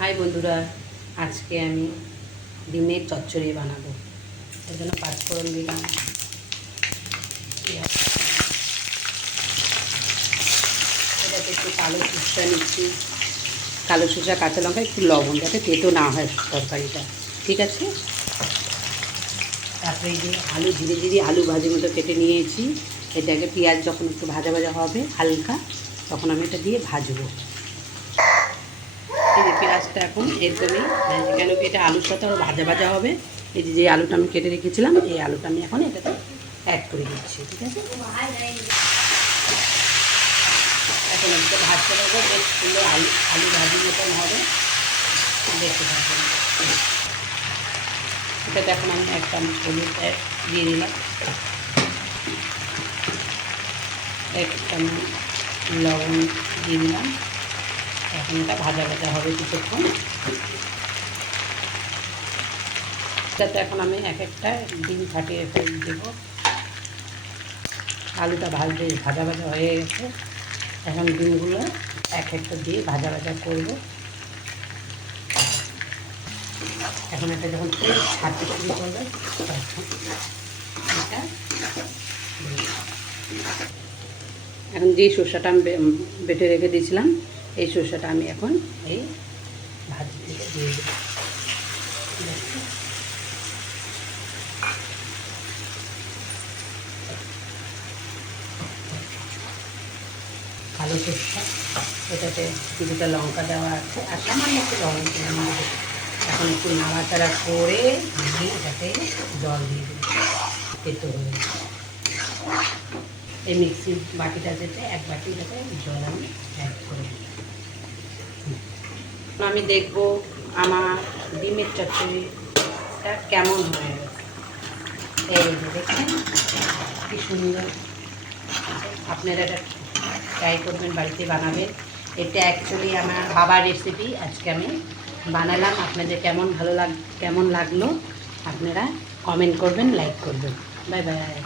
High বন্ধুরা, আজকে আমি ডিমের চচ্চড়ি বানাবো। এর জন্য পাঁচফোড়ন দিলাম, এটাতে একটু কালো সরষা নিচ্ছি, কালো সরষা, কাঁচা লঙ্কা, একটু লবণ, যাতে তেতো না হয় তরকারিটা, ঠিক আছে। তারপরে এই যে আলু, ধীরে ধীরে আলু ভাজির মতো কেটে নিয়েছি। এটাকে পেঁয়াজ যখন একটু ভাজা ভাজা হবে হালকা, তখন আমি এটা দিয়ে ভাজবো। এই যে পেঁয়াজটা এখন এরকমই, কেন কি এটা আলুর সাথে আরও ভাজা ভাজা হবে। এই যে আলুটা আমি কেটে রেখেছিলাম, এই আলুটা আমি এখন এটাতে অ্যাড করে দিচ্ছি, ঠিক আছে। এখন একটু ভাজতে থাকবো, বেশ সুন্দর আলু ভাজির মতন হবে, দেখতে থাকবেন। এটাতে এখন আমি এক চামচ হলুদ দিয়ে দিলাম, এক চামচ লবণ দিয়ে দিলাম। এখন এটা ভাজা ভাজা হবে কিছুক্ষণ। এটাতে এখন আমি এক একটা ডিম ফাটিয়ে দেবো। আলুটা ভাজা ভাজা হয়ে গেছে, এখন ডিমগুলো এক একটা দিয়ে ভাজা ভাজা করবো। এখন এটা যখন ছাড়তে শুরু করবে, এটা এখন যেই সরষাটা আমি বেটে রেখে দিয়েছিলাম, এই সরষাটা আমি এখন এই ভাজি থেকে দিয়ে দেবো। কালো সরষা, এটাতে কিছুটা লঙ্কা দেওয়া আছে, আর সামান্য একটু লবণ দিলাম। এখন একটু নাড়াচাড়া করে দিয়ে এটাতে জল দিয়ে দেবো, তেতো হয়ে এই মিক্সির বাটিটা যেতে এক বাটি যাতে জল আমি অ্যাড করে দিই। আমি দেখবো আমার ডিমের চচ্চড়িটা কেমন হয়ে গেছে। এই যে দেখছেন কি সুন্দর। আপনারা এটা ট্রাই করবেন, বাড়িতে বানাবেন। এটা অ্যাকচুয়ালি আমার বাবার রেসিপি, আজকে আমি বানালাম। আপনাদের কেমন লাগলো আপনারা কমেন্ট করবেন, লাইক করবেন। Bye bye.